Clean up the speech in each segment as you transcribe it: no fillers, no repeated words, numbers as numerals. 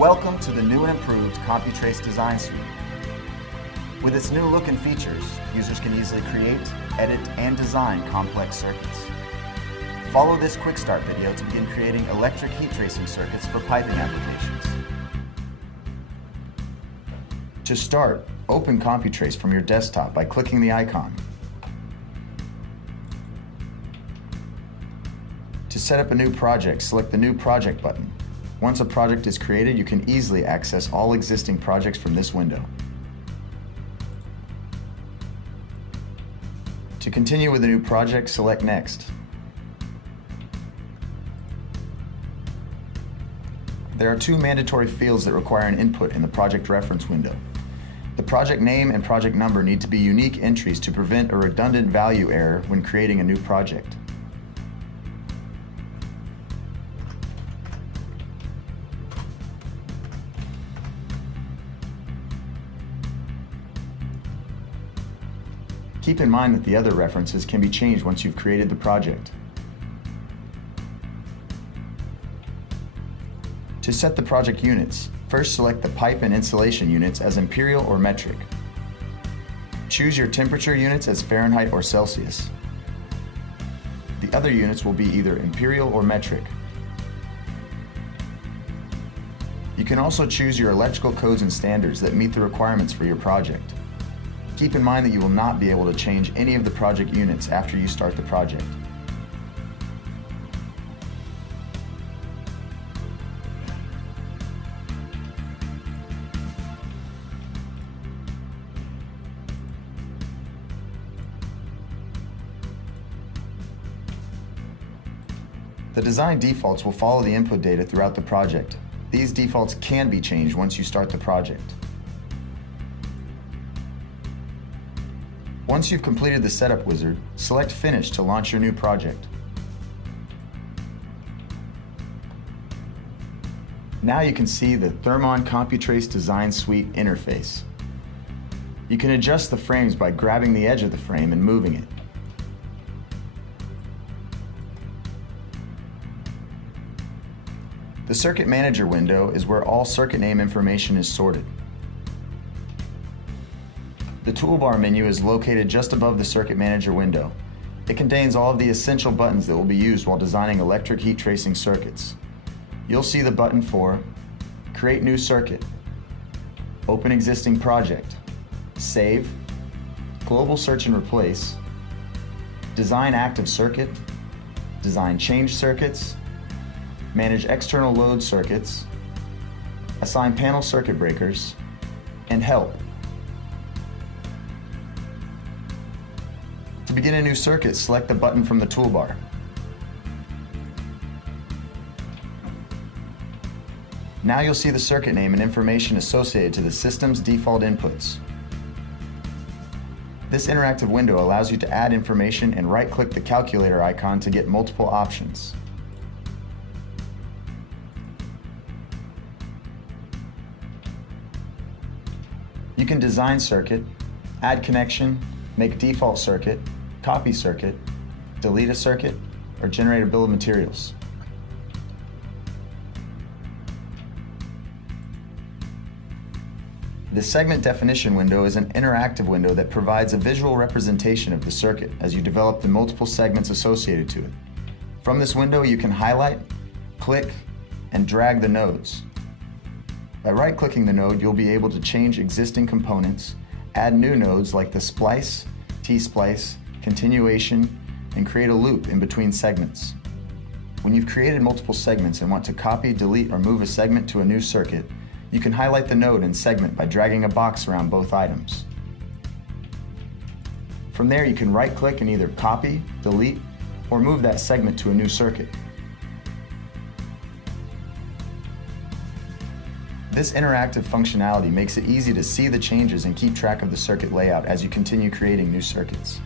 Welcome to the new and improved CompuTrace Design Suite. With its new look and features, users can easily create, edit, and design complex circuits. Follow this QuickStart video to begin creating electric heat tracing circuits for piping applications. To start, open CompuTrace from your desktop by clicking the icon. To set up a new project, select the New Project button. Once a project is created, you can easily access all existing projects from this window. To continue with a new project, select Next. There are two mandatory fields that require an input in the project reference window. The project name and project number need to be unique entries to prevent a redundant value error when creating a new project. Keep in mind that the other references can be changed once you've created the project. To set the project units, first select the pipe and insulation units as imperial or metric. Choose your temperature units as Fahrenheit or Celsius. The other units will be either imperial or metric. You can also choose your electrical codes and standards that meet the requirements for your project. Keep in mind that you will not be able to change any of the project units after you start the project. The design defaults will follow the input data throughout the project. These defaults can be changed once you start the project. Once you've completed the setup wizard, select Finish to launch your new project. Now you can see the Thermon CompuTrace Design Suite interface. You can adjust the frames by grabbing the edge of the frame and moving it. The Circuit Manager window is where all circuit name information is sorted. The Toolbar menu is located just above the Circuit Manager window. It contains all of the essential buttons that will be used while designing electric heat tracing circuits. You'll see the button for Create New Circuit, Open Existing Project, Save, Global Search and Replace, Design Active Circuit, Design Change Circuits, Manage External Load Circuits, Assign Panel Circuit Breakers, and Help. To begin a new circuit, select the button from the toolbar. Now you'll see the circuit name and information associated to the system's default inputs. This interactive window allows you to add information and right-click the calculator icon to get multiple options. You can design circuit, add connection, make default circuit, copy circuit, delete a circuit, or generate a bill of materials. The segment definition window is an interactive window that provides a visual representation of the circuit as you develop the multiple segments associated to it. From this window, you can highlight, click, and drag the nodes. By right-clicking the node, you'll be able to change existing components, add new nodes like the splice, T-splice, continuation, and create a loop in between segments. When you've created multiple segments and want to copy, delete, or move a segment to a new circuit, you can highlight the node and segment by dragging a box around both items. From there, you can right-click and either copy, delete, or move that segment to a new circuit. This interactive functionality makes it easy to see the changes and keep track of the circuit layout as you continue creating new circuits.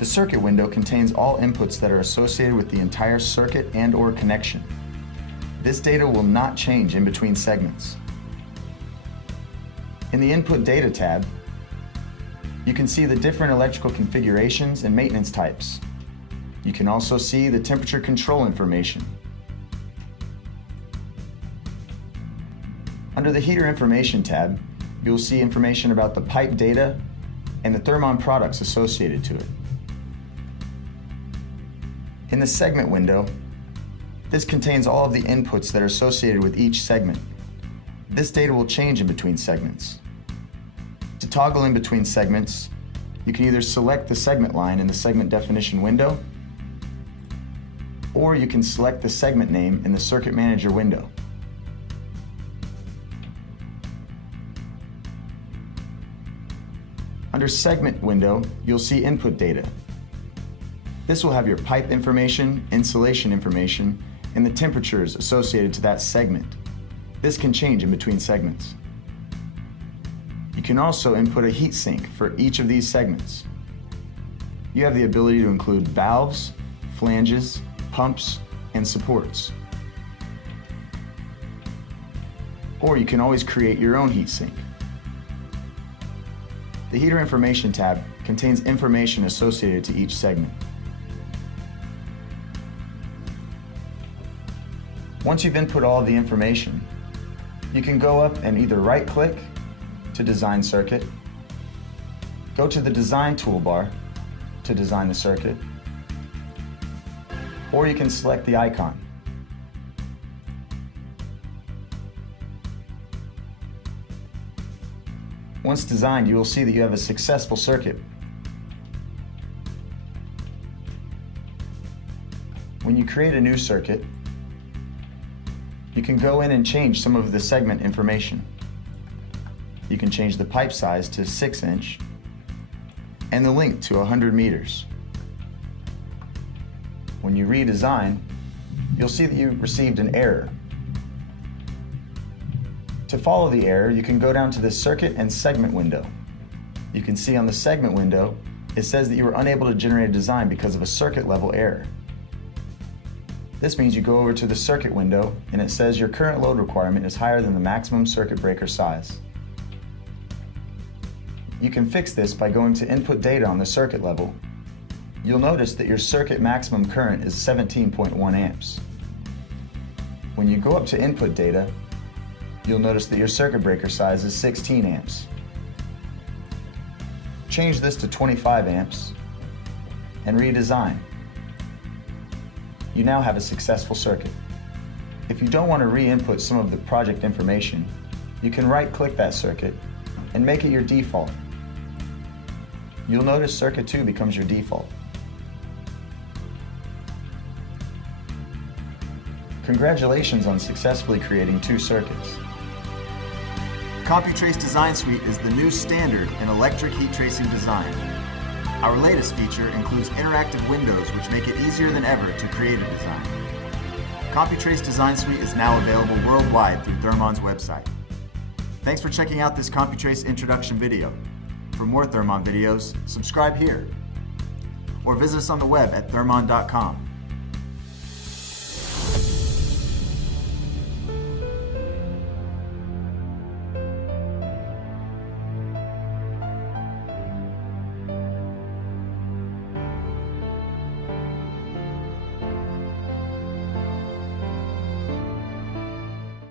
The circuit window contains all inputs that are associated with the entire circuit and/or connection. This data will not change in between segments. In the Input Data tab, you can see the different electrical configurations and maintenance types. You can also see the temperature control information. Under the Heater Information tab, you'll see information about the pipe data and the Thermon products associated to it. In the segment window, this contains all of the inputs that are associated with each segment. This data will change in between segments. To toggle in between segments, you can either select the segment line in the segment definition window, or you can select the segment name in the Circuit Manager window. Under Segment window, you'll see input data. This will have your pipe information, insulation information, and the temperatures associated to that segment. This can change in between segments. You can also input a heat sink for each of these segments. You have the ability to include valves, flanges, pumps, and supports. Or you can always create your own heat sink. The Heater Information tab contains information associated to each segment. Once you've input all of the information, you can go up and either right-click to design circuit, go to the Design toolbar to design the circuit, or you can select the icon. Once designed, you will see that you have a successful circuit. When you create a new circuit, you can go in and change some of the segment information. You can change the pipe size to 6-inch and the length to 100 meters. When you redesign, you'll see that you received an error. To follow the error, you can go down to the Circuit and Segment window. You can see on the Segment window, it says that you were unable to generate a design because of a circuit level error. This means you go over to the Circuit window and it says your current load requirement is higher than the maximum circuit breaker size. You can fix this by going to Input Data on the circuit level. You'll notice that your circuit maximum current is 17.1 amps. When you go up to Input Data, you'll notice that your circuit breaker size is 16 amps. Change this to 25 amps and redesign. You now have a successful circuit. If you don't want to re-input some of the project information, you can right-click that circuit and make it your default. You'll notice Circuit 2 becomes your default. Congratulations on successfully creating 2 circuits. CompuTrace Design Suite is the new standard in electric heat tracing design. Our latest feature includes interactive windows which make it easier than ever to create a design. CompuTrace Design Suite is now available worldwide through Thermon's website. Thanks for checking out this CompuTrace introduction video. For more Thermon videos, subscribe here or visit us on the web at thermon.com.